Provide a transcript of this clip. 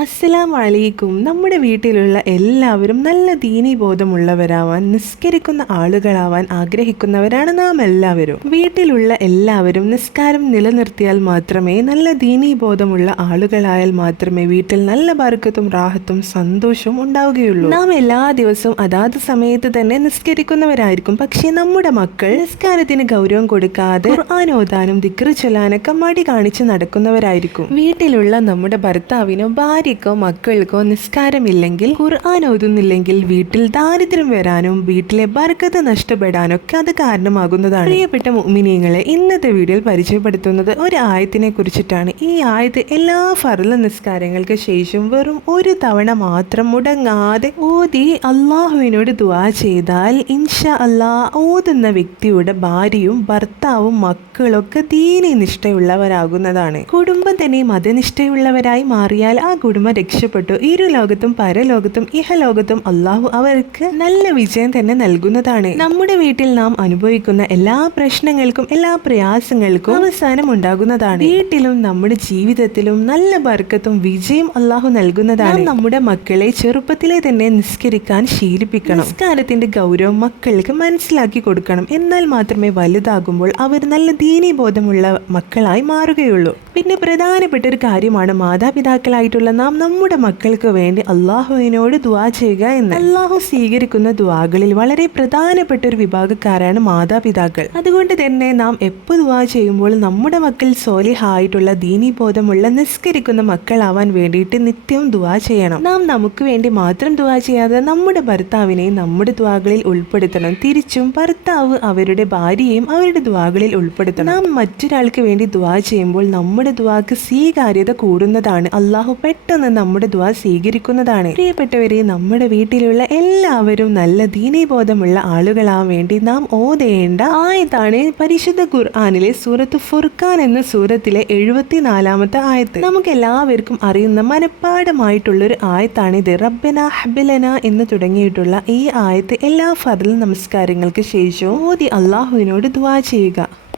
അസ്സലാം വലൈക്കും നമ്മുടെ വീട്ടിലുള്ള എല്ലാവരും നല്ല ദീനി ബോധമുള്ളവരാവാൻ നിസ്കരിക്കുന്ന ആളുകളാവാൻ ആഗ്രഹിക്കുന്നവരാണ് നാം എല്ലാവരും. വീട്ടിലുള്ള എല്ലാവരും നിസ്കാരം നിലനിർത്തിയാൽ മാത്രമേ നല്ല ദീനി ബോധമുള്ള ആളുകളായാൽ മാത്രമേ വീട്ടിൽ നല്ല ബർക്കത്തും റാഹത്തും സന്തോഷവും ഉണ്ടാവുകയുള്ളൂ. നാം എല്ലാ ദിവസവും അതാത് സമയത്ത് തന്നെ നിസ്കരിക്കുന്നവരായിരിക്കും. പക്ഷേ നമ്മുടെ മക്കൾ നിസ്കാരത്തിന് ഗൗരവം കൊടുക്കാതെ ഓതാനും ദിക്റ് ചൊല്ലാനൊക്കെ മടി കാണിച്ച് നടക്കുന്നവരായിരിക്കും. വീട്ടിലുള്ള നമ്മുടെ ഭർത്താവിനോ ഭാര്യക്കോ മക്കൾക്കോ നിസ്കാരമില്ലെങ്കിൽ ഖുർആൻ ഓതുന്നില്ലെങ്കിൽ വീട്ടിൽ ദാരിദ്ര്യം വരാനും വീട്ടിലെ ബർക്കത്ത് നഷ്ടപ്പെടാനൊക്കെ അത് കാരണമാകുന്നതാണ്. പ്രിയപ്പെട്ട മുഅ്മിനീങ്ങളെ ഇന്നത്തെ വീഡിയോയിൽ പരിചയപ്പെടുത്തുന്നത് ഒരു ആയത്തിനെ കുറിച്ചിട്ടാണ്. ഈ ആയത്ത് എല്ലാ ഫർള നിസ്കാരങ്ങൾക്ക് ശേഷം വെറും ഒരു തവണ മാത്രം മുടങ്ങാതെ ഓതി അള്ളാഹുവിനോട് ദുവാ ചെയ്താൽ ഇൻഷ അല്ലാ ഓതുന്ന വ്യക്തിയുടെ ഭാര്യയും ഭർത്താവും മക്കളൊക്കെ തീരെ നിഷ്ഠയുള്ളവരാകുന്നതാണ് കുടുംബം തന്നെ മതനിഷ്ഠയുള്ളവരായി മാറിയാൽ ആ കുടുംബം രക്ഷപ്പെട്ടു. ഇരു ലോകത്തും പരലോകത്തും ഇഹലോകത്തും അള്ളാഹു അവർക്ക് നല്ല വിജയം തന്നെ നൽകുന്നതാണ്. നമ്മുടെ വീട്ടിൽ നാം അനുഭവിക്കുന്ന എല്ലാ പ്രശ്നങ്ങൾക്കും എല്ലാ പ്രയാസങ്ങൾക്കും അവസാനം ഉണ്ടാകുന്നതാണ്. വീട്ടിലും നമ്മുടെ ജീവിതത്തിലും നല്ല ബർക്കത്തും വിജയം അള്ളാഹു നൽകുന്നതാണ്. നമ്മുടെ മക്കളെ ചെറുപ്പത്തിലെ തന്നെ നിസ്കരിക്കാൻ ശീലിപ്പിക്കണം. നിസ്കാരത്തിന്റെ ഗൗരവം മക്കൾക്ക് മനസ്സിലാക്കി കൊടുക്കണം. എന്നാൽ മാത്രമേ വലുതാകുമ്പോൾ അവർ നല്ല ദീനീ ബോധമുള്ള മക്കളായി മാറുകയുള്ളൂ. പിന്നെ പ്രധാനപ്പെട്ട ഒരു കാര്യമാണ് മാതാപിതാക്കളായിട്ടുള്ള നാം നമ്മുടെ മക്കൾക്ക് വേണ്ടി അള്ളാഹുവിനോട് ദുവാ ചെയ്യുക എന്ന്. അള്ളാഹു സ്വീകരിക്കുന്ന ദുവാകളിൽ വളരെ പ്രധാനപ്പെട്ട ഒരു വിഭാഗക്കാരാണ് മാതാപിതാക്കൾ. അതുകൊണ്ട് തന്നെ നാം എപ്പോൾ ദുവാ ചെയ്യുമ്പോൾ നമ്മുടെ മക്കൾ സോലിഹായിട്ടുള്ള ദീനീബോധമുള്ള നിസ്കരിക്കുന്ന മക്കളാവാൻ വേണ്ടിയിട്ട് നിത്യവും ദുവാ ചെയ്യണം. നാം നമുക്ക് വേണ്ടി മാത്രം ദുവാ ചെയ്യാതെ നമ്മുടെ ഭർത്താവിനെയും നമ്മുടെ ദുവാകളിൽ ഉൾപ്പെടുത്തണം. തിരിച്ചും ഭർത്താവ് അവരുടെ ഭാര്യയെയും അവരുടെ ദുവാകളിൽ ഉൾപ്പെടുത്തണം. നാം മറ്റൊരാൾക്ക് വേണ്ടി ദുവാ ചെയ്യുമ്പോൾ നമ്മുടെ ദുവാക്ക് സ്വീകാര്യത കൂടുന്നതാണ് അള്ളാഹു പെട്ടെന്ന് നമ്മുടെ ദ സ്വീകരിക്കുന്നതാണ്. പ്രിയപ്പെട്ടവരെ നമ്മുടെ വീട്ടിലുള്ള എല്ലാവരും നല്ല ദീനീബോധമുള്ള ആളുകളാവാൻ വേണ്ടി നാം ഓതേണ്ട ആയത്താണ് പരിശുദ്ധ ഖുർആാനിലെ സൂറത്ത് ഫുർഖാൻ എന്ന സൂറത്തിലെ എഴുപത്തിനാലാമത്തെ ആയത്ത്. നമുക്ക് എല്ലാവർക്കും അറിയുന്ന മനഃപ്പാടമായിട്ടുള്ള ഒരു ആയത്താണ് ഇത്. റബ്ബന ഹബിലന എന്ന് തുടങ്ങിയിട്ടുള്ള ഈ ആയത്ത് എല്ലാ ഫർദ് നമസ്കാരങ്ങൾക്ക് ശേഷവും ഓതി അള്ളാഹുവിനോട് ദ ചെയ്യുക.